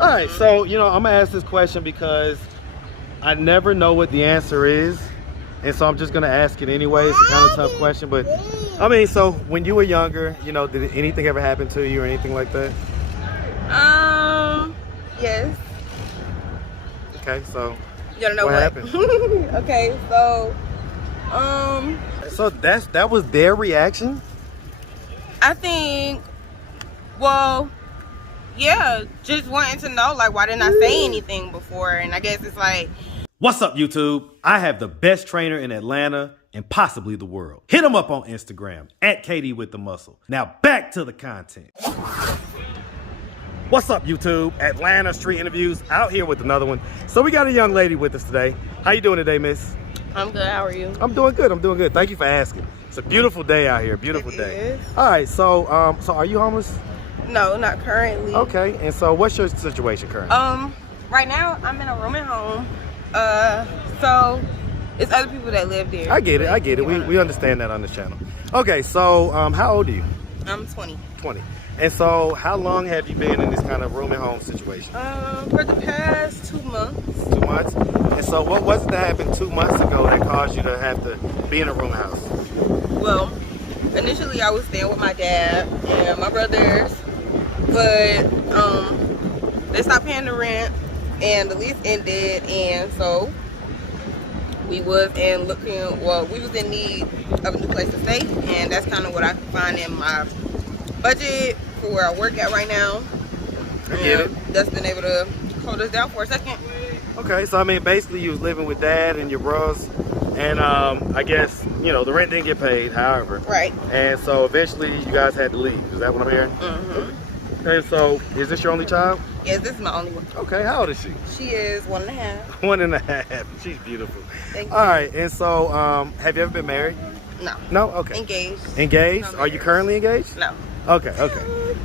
All right, so I'm gonna ask this question because I never know what the answer is, and so I'm just gonna ask it anyway. It's a kind of tough question, but I mean, so when you were younger, did anything ever happen to you or anything like that? Yes. Okay, so You don't know what happened? Okay, so So that was their reaction? I think, well, yeah, just wanting to know, like, why didn't I say anything before? And I guess it's like, What's up, YouTube? I have the best trainer in Atlanta and possibly the world. Hit him up on Instagram at Katie with the Muscle. Now back to the content. What's up, YouTube? Atlanta Street Interviews out here with another one. So we got a young lady with us today. How you doing today, miss? I'm good. How are you? I'm doing good. I'm doing good. Thank you for asking. It's a beautiful day out here. Beautiful day. Is. All right. So are you homeless? No, not currently. Okay. And so what's your situation currently? Right now I'm in a room at home. So it's other people that live there. I get it. We understand that on this channel. Okay. So how old are you? I'm 20. 20. And so how long have you been in this kind of room at home situation? For the past 2 months. 2 months. And so what was it that happened 2 months ago that caused you to have to be in a room house? Well, initially I was staying with my dad and my brothers, but they stopped paying the rent and the lease ended, and so we was in need of a new place to stay, and that's kind of what I can find in my budget for where I work at right now. I get it. That's been able to hold us down for a second. Okay, so I mean, basically you was living with dad and your bros, and I guess, the rent didn't get paid, however. Right. And so eventually you guys had to leave. Is that what I'm hearing? Mm-hmm. And so, is this your only child? Yes, this is my only one. Okay, how old is she? She is 1.5. 1.5. She's beautiful. Thank you. All right, and so, have you ever been married? No. No? Okay. Engaged. Engaged? No, Are you currently engaged? No. Okay.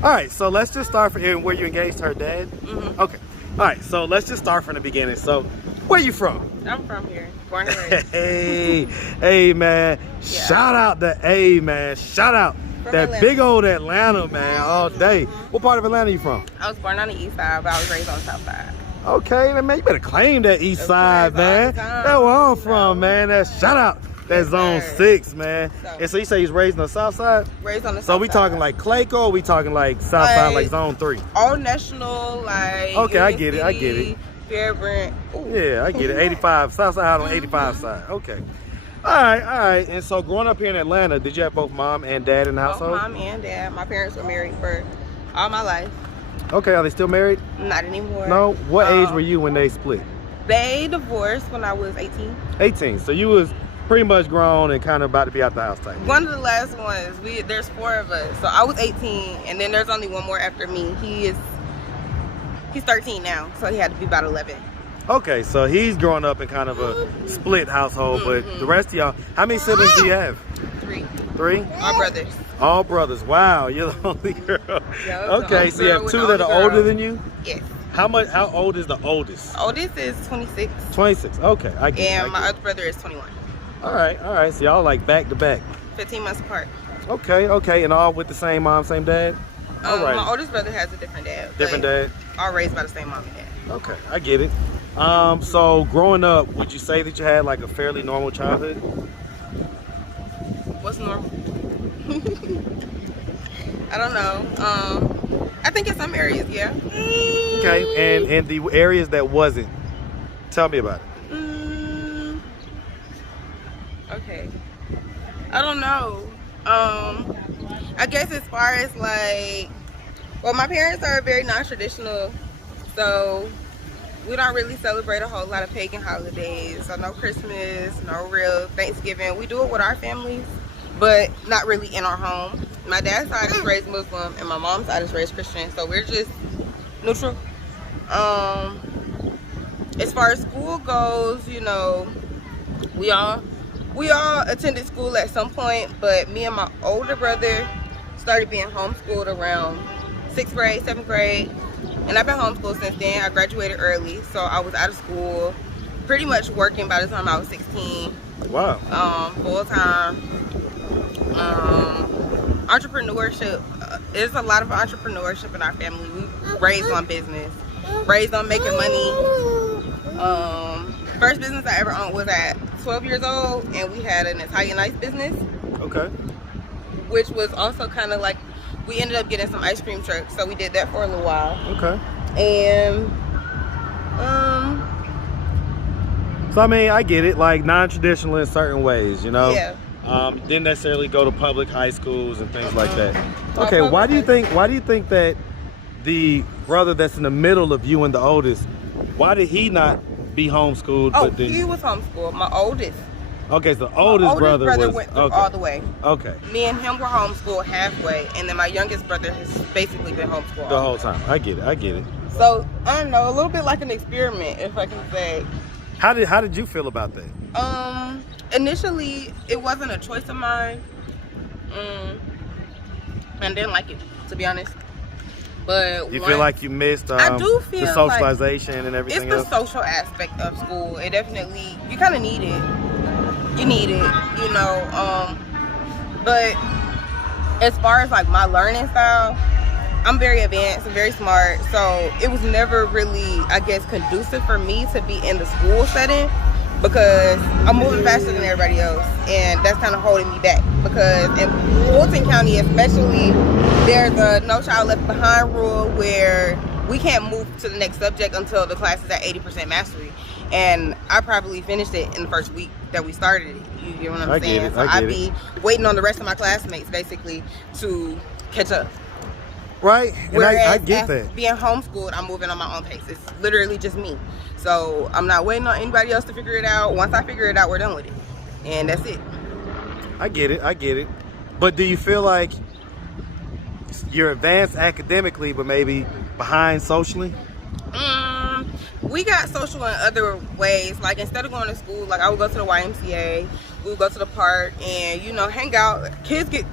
All right, so let's just start from here. Were you engaged to her dad? Mm-hmm. Okay. All right, so let's just start from the beginning. So, where you from? I'm from here. Born and raised. Hey, man. Yeah. Shout out to man. Shout out from that Atlanta. Big old Atlanta, man, all day. What part of Atlanta are you from? I was born on the east side, but I was raised on the south side. Okay, then, man, you better claim that east side, man. That's where I'm from, man. Shout out. That's zone 6, man. And so you say he's raised on the south side? Raised on the south side. So we talking like Clayco, or we talking like south side, like zone 3? All national, like. Okay, I get it. Fairbrant. Yeah, I get it. 85, south side on 85 side. Okay. All right. And so growing up here in Atlanta, did you have both mom and dad in the household? Both mom and dad. My parents were married for all my life. Okay, are they still married? Not anymore. No? What age were you when they split? They divorced when I was 18. 18. So you was pretty much grown and kind of about to be out the house type. One of the last ones. There's 4 of us. So I was 18, and then there's only one more after me. He's 13 now, so he had to be about 11. Okay, so he's growing up in kind of a split household, but the rest of y'all, how many siblings do you have? 3. 3? All brothers. All brothers. Wow, you're the only girl. Yeah, okay, so you have 2 that are older than you? Yes. How old is the oldest? Oldest is 26. 26. Okay, I get it. And my other brother is 21. All right. So y'all like back to back. 15 months apart. Okay, and all with the same mom, same dad? All right. My oldest brother has a different dad. Different dad? All raised by the same mom and dad. Okay, I get it. So growing up, would you say that you had like a fairly normal childhood? What's normal? I don't know. I think in some areas, yeah. Okay, and the areas that wasn't, tell me about it. Okay. I don't know. I guess as far as like, well, my parents are very non-traditional, so we don't really celebrate a whole lot of pagan holidays. So no Christmas, no real Thanksgiving. We do it with our families, but not really in our home. My dad's side is raised Muslim and my mom's side is raised Christian, so we're just neutral. As far as school goes, we all attended school at some point, but me and my older brother started being homeschooled around 6th grade, 7th grade, and I've been homeschooled since then. I graduated early, so I was out of school, pretty much working by the time I was 16. Wow. Full time. Entrepreneurship. There's a lot of entrepreneurship in our family. We raised on business. raised on making money. First business I ever owned was at 12 years old, and we had an Italian ice business. Okay. Which was also kind of like, we ended up getting some ice cream trucks, so we did that for a little while. Okay. And so I mean, I get it, like non-traditional in certain ways, you know. Yeah. Didn't necessarily go to public high schools and things like that. Not Okay, why public do you think that the brother that's in the middle of you and the oldest, why did he not be homeschooled? Oh, but then, he was homeschooled. My oldest. okay, so the oldest brother was went through okay. all the way. Okay. Me and him were homeschooled halfway, and then my youngest brother has basically been homeschooled The whole time. I get it. So I don't know, a little bit like an experiment, if I can say. How did you feel about that? Initially it wasn't a choice of mine. I didn't like it, to be honest. But You feel like you missed I do feel the socialization and everything it's the social aspect of school. It definitely, you kind of need it. You need it, you know. But as far as like my learning style, I'm very advanced and very smart, so it was never really, I guess, conducive for me to be in the school setting, because I'm moving faster than everybody else, and that's kind of holding me back. Because in Fulton County especially, there's a no child left behind rule where we can't move to the next subject until the class is at 80% mastery, and I probably finished it in the first week that we started it. You get what I'm saying? So I'd be waiting on the rest of my classmates basically to catch up. Right, and I get that. Being homeschooled, I'm moving on my own pace. It's literally just me. So I'm not waiting on anybody else to figure it out. Once I figure it out, we're done with it. And that's it. I get it. But do you feel like you're advanced academically, but maybe behind socially? We got social in other ways. Like, instead of going to school, like I would go to the YMCA, we would go to the park and, you know, hang out. Kids get,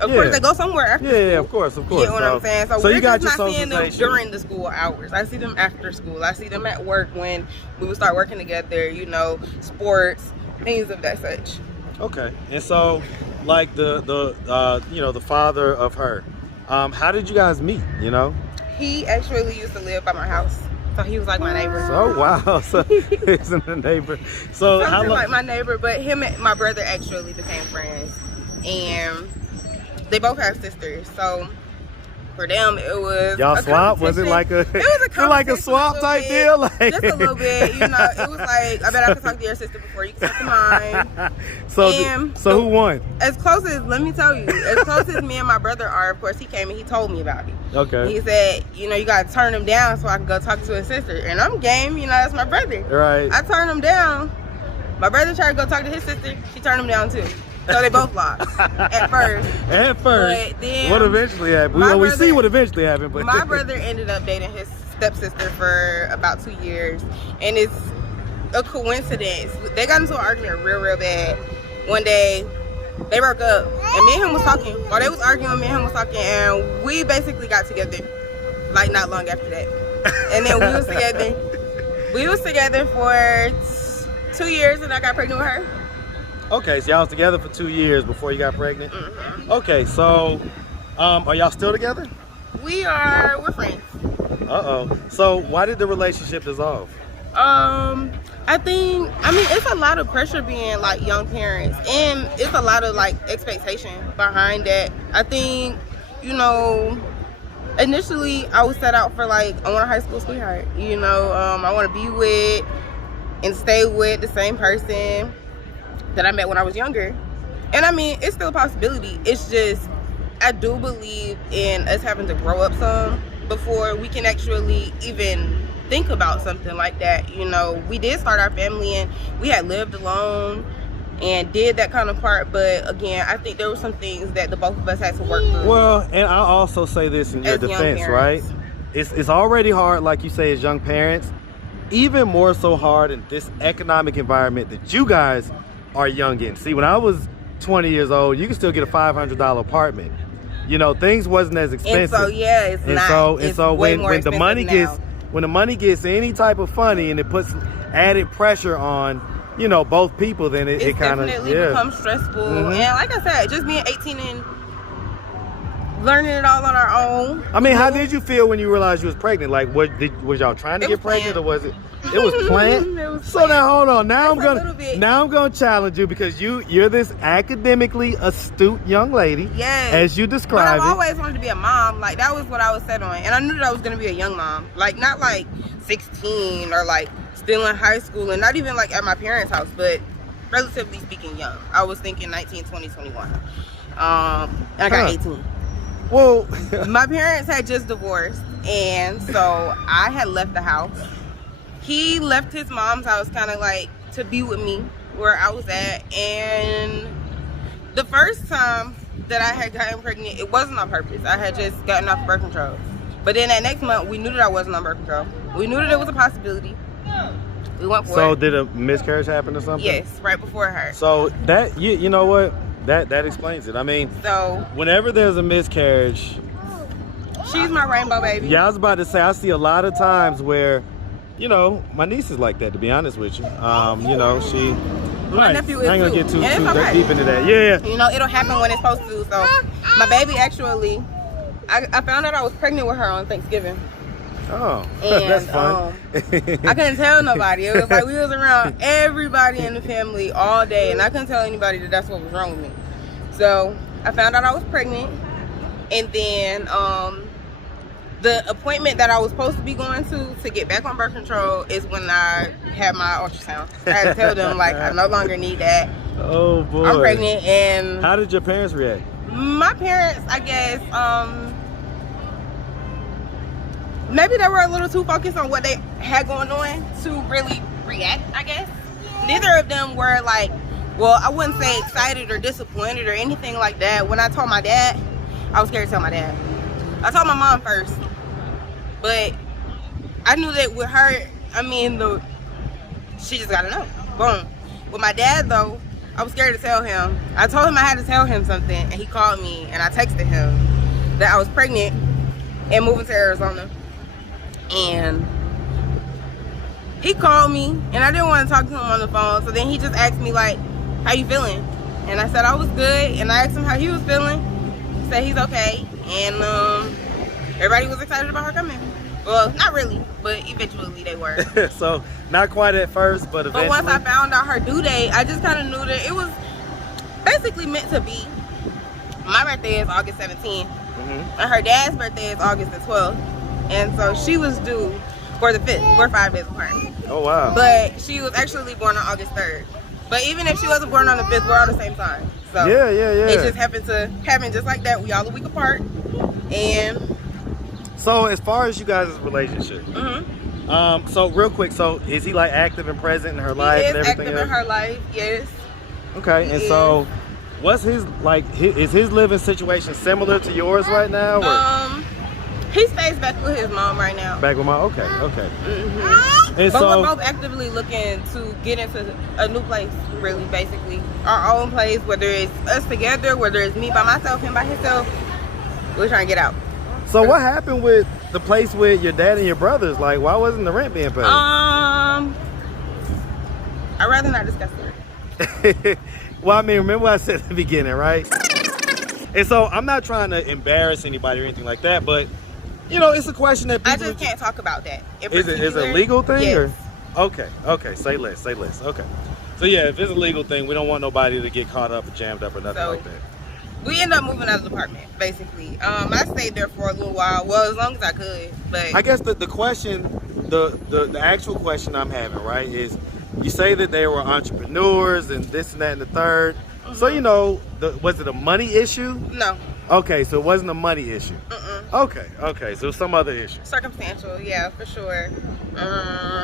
of course, they go somewhere after school. Yeah, of course. You know what I'm saying? So you got your just not seeing them socialization during the school hours. I see them after school. I see them at work when we would start working together, you know, sports, things of that such. Okay. And so, like the father of her, how did you guys meet, you know? He actually used to live by my house. So he was like my neighbor. Oh, wow. So he's a neighbor. So how long? Like my neighbor, but him and my brother actually became friends. And they both have sisters, so for them it was y'all swap. Was it like a? It was a like a swap type deal, like just a little bit. You know, it was like, I bet I could talk to your sister before you can talk to mine. So who won? As close as, let me tell you, as close as me and my brother are, of course, he came and he told me about it. Okay. He said, you know, you gotta turn him down so I can go talk to his sister, and I'm game. You know, that's my brother. Right. I turned him down. My brother tried to go talk to his sister. She turned him down too. So they both lost at first. Eventually happened? We see what eventually happened. But my brother ended up dating his stepsister for about 2 years, and it's a coincidence. They got into an argument real bad. One day, they broke up, and me and him was talking. While they was arguing, me and him was talking, and we basically got together, like not long after that. And then we was together. We was together for 2 years, and I got pregnant with her. Okay, so y'all was together for 2 years before you got pregnant? Mm-hmm. Okay, so are y'all still together? We're friends. Uh-oh. So why did the relationship dissolve? I mean, it's a lot of pressure being like young parents, and it's a lot of like expectation behind that. I think, you know, initially I was set out for like, I want a high school sweetheart, you know. I want to be with and stay with the same person that I met when I was younger. And I mean, it's still a possibility. It's just, I do believe in us having to grow up some before we can actually even think about something like that. You know, we did start our family and we had lived alone and did that kind of part, but again, I think there were some things that the both of us had to work through. Well, and I'll also say this in your defense, right? It's already hard, like you say, as young parents, even more so hard in this economic environment that you guys are young in. See, when I was 20 years old, you can still get a $500 apartment. You know, things wasn't as expensive. And so, yeah, it's not. And so when the money gets any type of funny and it puts added pressure on, you know, both people, then it kind of definitely becomes stressful. And like I said, just being 18 and learning it all on our own. I mean, how did you feel when you realized you was pregnant? Like, was y'all trying to get pregnant, or was it? It was planned. It was so now hold on. Now Just I'm gonna challenge you because you're this academically astute young lady. Yes. As you But described I've it. always wanted to be a mom. Like, that was what I was set on, and I knew that I was gonna be a young mom. Like, not like 16 or like still in high school, and not even like at my parents' house, but relatively speaking, young. I was thinking 19, 20, 21. And I got 18. Well, My parents had just divorced, and so I had left the house. He left his mom's house kind of like to be with me where I was at, and the first time that I had gotten pregnant, it wasn't on purpose. I had just gotten off birth control. But then that next month, we knew that I wasn't on birth control. We knew that it was a possibility. We went for it. so did a miscarriage happen or something? Yes, right before her. So that you know what? That explains it. I mean, So whenever there's a miscarriage, she's my rainbow baby. yeah, I was about to say I see a lot of times where, you know, my niece is like that. To be honest with you, you know, she. My nephew is I ain't gonna too. get too And it's okay. deep into that. Yeah. You know, it'll happen when it's supposed to. So my baby actually, I found out I was pregnant with her on Thanksgiving. Oh, And, that's fun. I couldn't tell nobody. It was like we was around everybody in the family all day, and I couldn't tell anybody that that's what was wrong with me. So I found out I was pregnant, and then the appointment that I was supposed to be going to get back on birth control is when I had my ultrasound. I had to tell them, like, I no longer need that. Oh boy. I'm pregnant. And How did your parents react? my parents, I guess, maybe they were a little too focused on what they had going on to really react, I guess. Neither of them were like, well, I wouldn't say excited or disappointed or anything like that. When I told my dad, I was scared to tell my dad. I told my mom first, but I knew that with her, I mean, she just gotta know. Boom. With my dad though, I was scared to tell him. I told him I had to tell him something, and he called me, and I texted him that I was pregnant and moving to Arizona. And he called me, and I didn't want to talk to him on the phone, so then he just asked me, like, how you feeling? And I said I was good, and I asked him how he was feeling. He said he's okay, and everybody was excited about her coming. Well, not really, but eventually they were. So not quite at first, but eventually. But once I found out her due date, I just kind of knew that it was basically meant to be. My birthday is August 17th, and her dad's birthday is August the 12th. And so she was due for the 5th. We're 5 days apart. Oh wow. But she was actually born on August 3rd. But even if she wasn't born on the 5th, we're on the same time. So yeah. it just happened to happen just like that. We all a week apart. And so as far as you guys' relationship, so real quick, so is he like active and present in her life and everything active else? in her life, yes. Okay, He and is. so what's his is his living situation similar to yours right now? Or? He stays back with his mom right now. Back with my okay. And But so we're both actively looking to get into a new place, really, basically. Our own place, whether it's us together, whether it's me by myself, him by himself. We're trying to get out. So what happened with the place with your dad and your brothers? Like, why wasn't the rent being paid? I'd rather not discuss it. Well, I mean, remember what I said at the beginning, right? And so I'm not trying to embarrass anybody or anything like that, but you know, it's a question that people I just can't talk about that. Is it a legal thing? Yes. Or? Okay. Say less. Okay. So yeah, if it's a legal thing, we don't want nobody to get caught up or jammed up or nothing like that. We ended up moving out of the apartment, basically. I stayed there for a little while, well, as long as I could. But I guess the question, the actual question I'm having, right, is you say that they were entrepreneurs and this and that and the third. So you know, was it a money issue? No. Okay, so it wasn't a money issue. Okay, so some other issue. Circumstantial, yeah, for sure.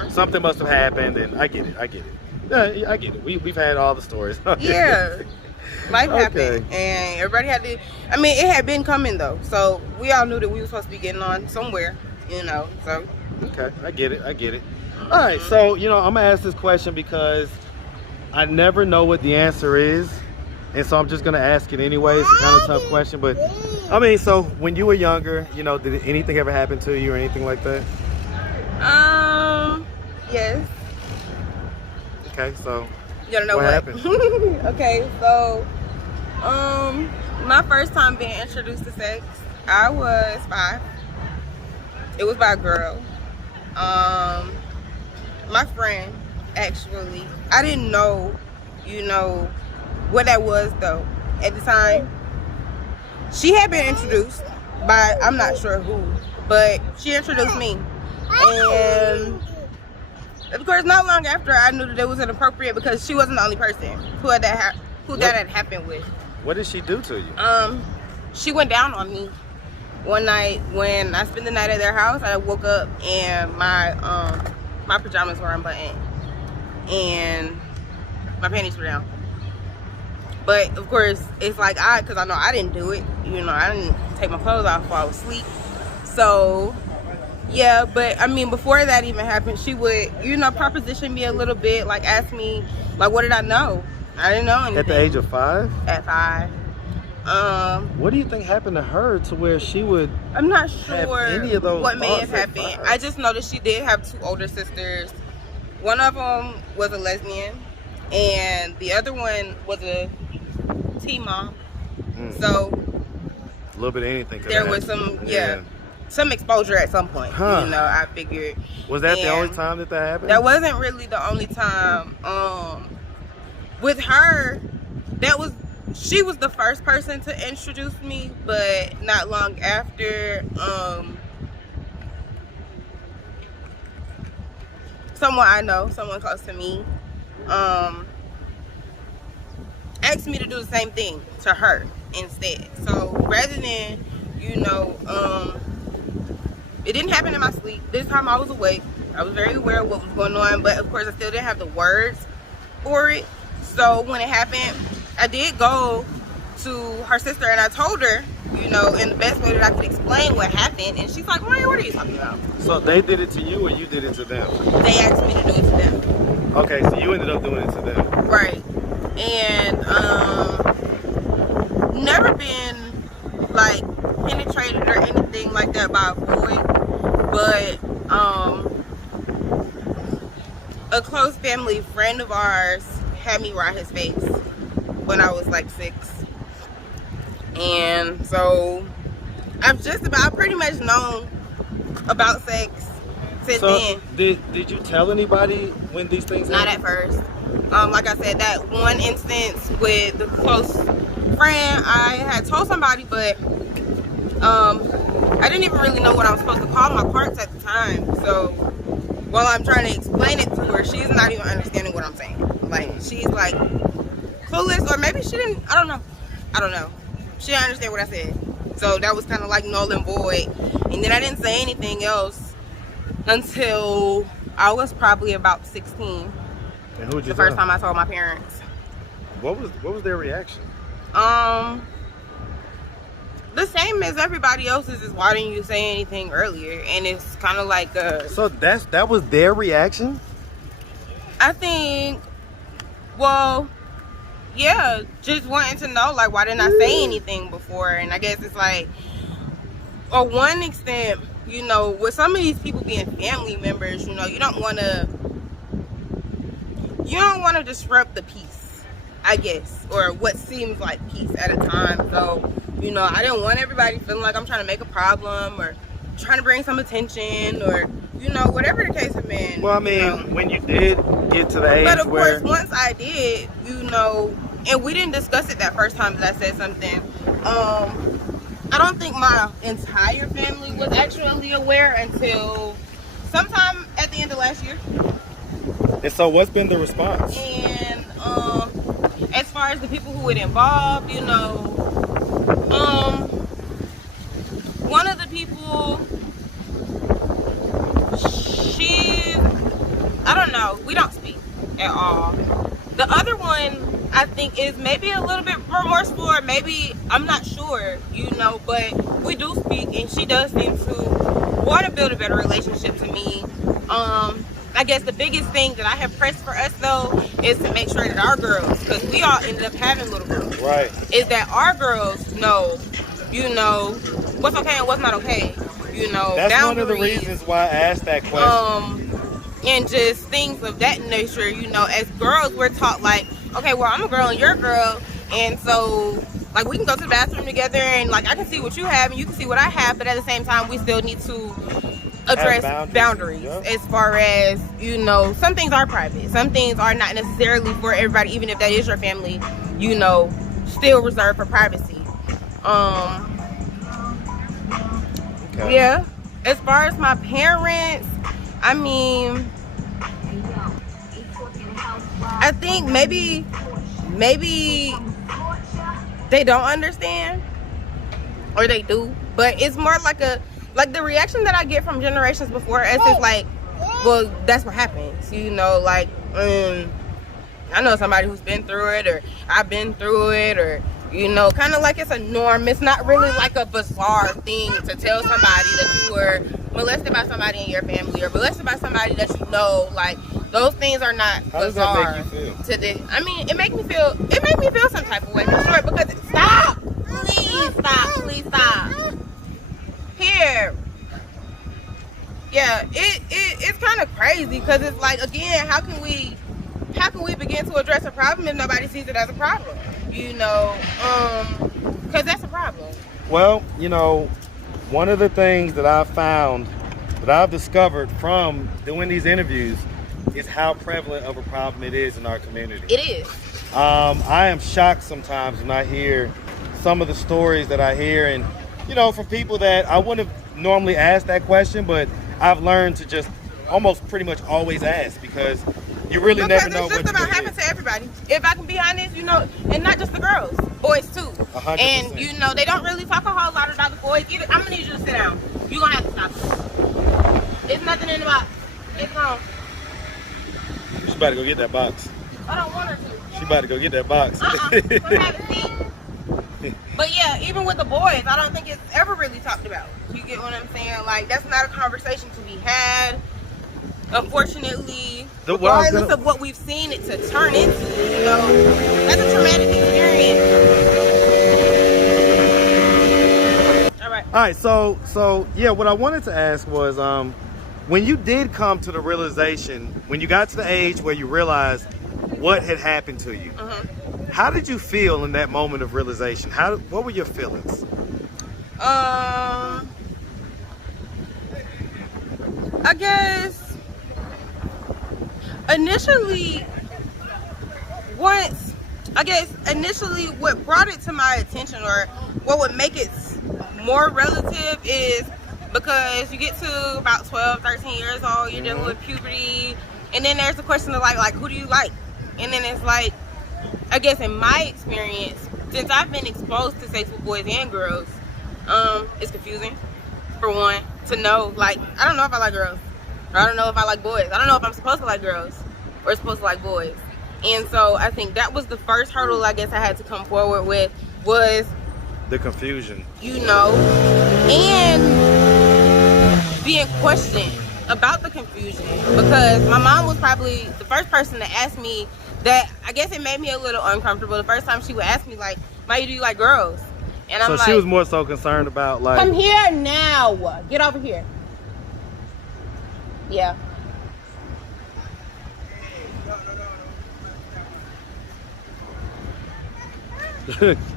Something must have happened, and I get it. Yeah, I get it. We've had all the stories. Yeah, life happened, and everybody had to. I mean, it had been coming though, so we all knew that we were supposed to be getting on somewhere, you know. So okay, I get it. All right, so you know, I'm gonna ask this question because I never know what the answer is. And so I'm just gonna ask it anyway. It's a kind of tough question, but I mean, so when you were younger, you know, did anything ever happen to you or anything like that? Yes. Okay, so You wanna know what what? happened? Okay, so my first time being introduced to sex, I was 5. It was by a girl. My friend, actually. I didn't know, what that was though at the time. She had been introduced by, I'm not sure who, but she introduced me. And of course, not long after, I knew that it was inappropriate because she wasn't the only person who that had happened with. What did she do to you? She went down on me one night when I spent the night at their house. I woke up and my pajamas were unbuttoned and my panties were down. But of course, it's like because I know I didn't do it. I didn't take my clothes off while I was asleep. So yeah, but I mean, before that even happened, she would, proposition me a little bit, like ask me, like, what did I know? I didn't know anything. At the age of 5? At 5. What do you think happened to her to where she would? I'm not sure any of those what may have happened. I just know that she did have 2 older sisters. One of them was a lesbian, and the other one was a teen mom. So a little bit of anything. There was some exposure at some point. I figured. Was that the only time that happened? That wasn't really the only time. With her, she was the first person to introduce me, but not long after, someone I know, someone close to me, asked me to do the same thing to her instead. So rather than, it didn't happen in my sleep. This time I was awake. I was very aware of what was going on, but of course I still didn't have the words for it. So when it happened, I did go to her sister and I told her, in the best way that I could explain what happened. And she's like, Maria, what are you talking about? So they did it to you or you did it to them? They asked me to do it to them. Okay, so you ended up doing it to them. Right. And never been like penetrated or anything like that by a boy. But a close family friend of ours had me ride his face when I was like 6. And so I've pretty much known about sex since then. Did you tell anybody when these things happened? Not at first. Like I said, that one instance with the close friend, I had told somebody, but I didn't even really know what I was supposed to call my parts at the time. So while I'm trying to explain it to her, she's not even understanding what I'm saying. Like, she's like clueless, or maybe she didn't, I don't know. She didn't understand what I said. So that was kind of like null and void. And then I didn't say anything else until I was probably about 16. And who'd you the first time I told my parents. What was their reaction? The same as everybody else's is, why didn't you say anything earlier? And it's kind of like so that was their reaction? I think, well, yeah, just wanting to know, like, why didn't I say anything before? And I guess it's like, on one extent, with some of these people being family members, you don't want to disrupt the peace, I guess, or what seems like peace at a time. So, I didn't want everybody feeling like I'm trying to make a problem or trying to bring some attention, or whatever the case had been. Well, I mean, when you did get to the age but of where, course, once I did, and we didn't discuss it that first time that I said something, I don't think my entire family was actually aware until sometime at the end of last year. And so what's been the response? And as far as the people who were involved, one of the people, I don't know, we don't speak at all. The other one, I think, is maybe a little bit remorseful, or maybe, I'm not sure, but we do speak, and she does seem to want to build a better relationship to me. I guess the biggest thing that I have pressed for us, though, is to make sure that our girls, because we all ended up having little girls, right, is that our girls know, what's okay and what's not okay, that's boundaries. one of the reasons why I asked that question. And just things of that nature, as girls, we're taught like, okay, well, I'm a girl and you're a girl, and so Like, we can go to the bathroom together, and like I can see what you have and you can see what I have, but at the same time we still need to address boundaries. Yep. As far as, you know, some things are private, some things are not necessarily for everybody, even if that is your family, you know, still reserved for privacy. Okay. Yeah, as far as my parents, I mean, I think maybe they don't understand, or they do, but it's more like the reaction that I get from generations before us is like, well, that's what happens, you know, like, I know somebody who's been through it, or I've been through it, or, you know, kind of like it's a norm. It's not really like a bizarre thing to tell somebody that you were molested by somebody in your family, or molested by somebody that you know. Like, those things are not bizarre. How does that make you feel? I mean, it makes me feel some type of way, for sure, because stop! Please stop. Here. Yeah, it's kind of crazy, because it's like, again, how can we begin to address a problem if nobody sees it as a problem? You know, because that's a problem. Well, you know, one of the things that I've found, that I've discovered from doing these interviews, is how prevalent of a problem it is in our community. It is. I am shocked sometimes when I hear some of the stories that I hear, and, you know, from people that I wouldn't have normally asked that question, but I've learned to just almost pretty much always ask, because you really never know what it's just about happens to everybody. If I can be honest, you know, and not just the girls, boys too. 100%. And you know, they don't really talk a whole lot about the boys either. I'm gonna need you to sit down. You're gonna have to stop. It's nothing in the box. It's home. She's about to go get that box. I don't want her to. She about to go get that box. Come have a seat. But yeah, even with the boys, I don't think it's ever really talked about. You get what I'm saying? Like, that's not a conversation to be had. Unfortunately, regardless of what we've seen it to turn into, you know, that's a traumatic experience. All right, so yeah, what I wanted to ask was, when you did come to the realization, when you got to the age where you realized what had happened to you, how did you feel in that moment of realization? What were your feelings? I guess initially what brought it to my attention, or what would make it more relative, is because you get to about 12, 13 years old, you're dealing with puberty, and then there's the question of like who do you like? And then it's like, I guess in my experience, since I've been exposed to sex with boys and girls, it's confusing, for one, to know, like, I don't know if I like girls, or I don't know if I like boys. I don't know if I'm supposed to like girls or supposed to like boys. And so I think that was the first hurdle I guess I had to come forward with, was the confusion, you know, and being questioned about the confusion, because my mom was probably the first person to ask me that. I guess it made me a little uncomfortable the first time she would ask me, like, Maya, do you like girls? And I'm so like, she was more so concerned about, like, come here now, get over here. Yeah.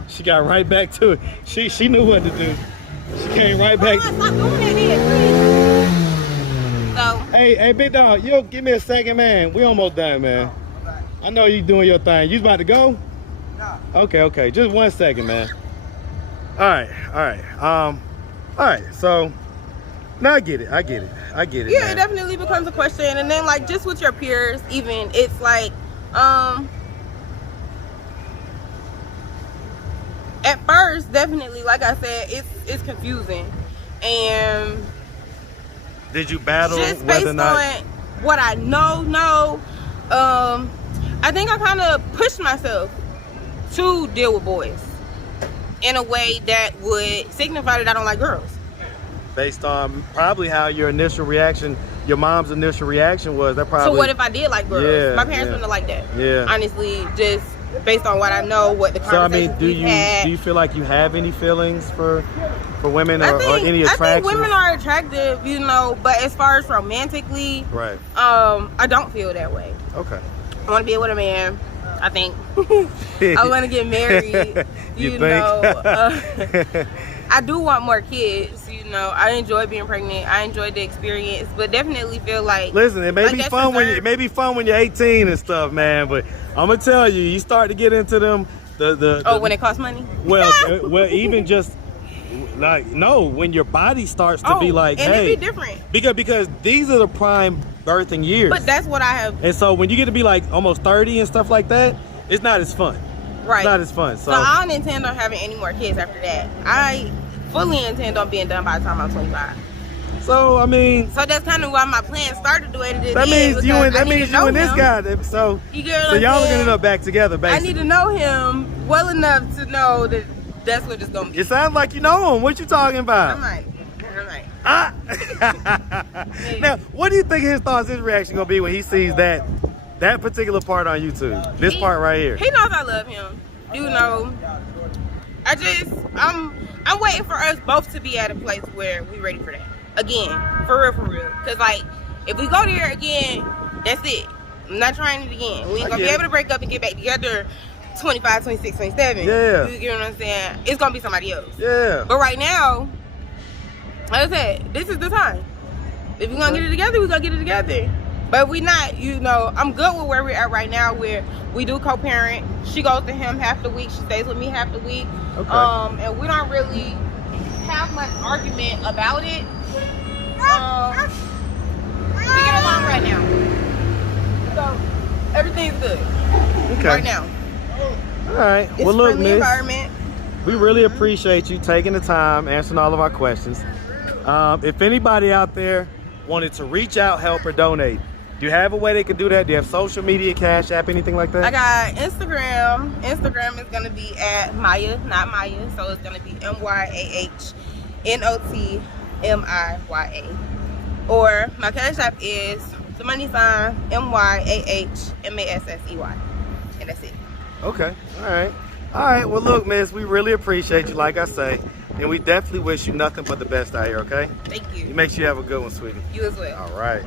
She got right back to it. She knew what to do. She came right back. Stop doing that, so, hey, big dog, you give me a second, man. We almost done, man. I know you doing your thing. You about to go? No. Okay. Just 1 second, man. All right. So now I get it. Yeah, man. It definitely becomes a question, and then like just with your peers, even it's like, at first, definitely, like I said, it's confusing. And did you battle just based on what I know? I think I kind of pushed myself to deal with boys in a way that would signify that I don't like girls. Based on probably how your mom's initial reaction was. That probably. So what if I did like girls? Yeah, my parents wouldn't have liked that. Yeah. Honestly, just based on what I know, what the conversations do you feel like you have any feelings for women, or any attraction? I think women are attractive, you know, but as far as romantically, right? I don't feel that way. Okay. I want to be with a man. I think. I want to get married. You know, think? I do want more kids. You know, I enjoy being pregnant. I enjoy the experience, but definitely feel like. Listen, it may like be that's fun reserved. when you're 18 and stuff, man. But I'm gonna tell you, you start to get into them. When it costs money. Well, even just like when your body starts to be like, and hey, it be different. Because these are the prime birthing years. But that's what I have. And so when you get to be like almost 30 and stuff like that, it's not as fun. Right. It's not as fun. So I don't intend on having any more kids after that. I fully intend on being done by the time I'm 25. So I mean, so that's kind of why my plan started the way that it that did. means you and this guy. So you get what so I'm y'all are saying? gonna end up back together, basically. I need to know him well enough to know that that's what it's gonna be. It sounds like you know him. What you talking about? I'm like. Ah. Now, what do you think his thoughts, his reaction gonna be when he sees that particular part on YouTube? This part right here. He knows I love him. You know, I'm waiting for us both to be at a place where we ready for that. Again, for real. Cause like, if we go there again, that's it. I'm not trying it again. We ain't gonna be able to break up and get back together 25, 26, 27. Yeah. You get what I'm saying? It's gonna be somebody else. Yeah. But right now, like I said, this is the time. If we're gonna get it together, we're gonna get it together. But if we not, you know, I'm good with where we're at right now, where we do co-parent. She goes to him half the week, she stays with me half the week. Okay. And we don't really have much argument about it. We get along right now. So everything's good. Okay. Right now. All right. It's well, look, friendly miss, environment. we really appreciate you taking the time, answering all of our questions. If anybody out there wanted to reach out, help, or donate, do you have a way they can do that? Do you have social media, Cash App, anything like that? I got Instagram. Instagram is gonna be at Maya, not Maya. So it's gonna be MYAHNOTMIYA. Or my Cash App is the money sign MYAHMASSEY. And that's it. Okay. All right. All right. Well, look, miss, we really appreciate you, like I say. And we definitely wish you nothing but the best out here, okay? Thank you. You make sure you have a good one, sweetie. You as well. All right.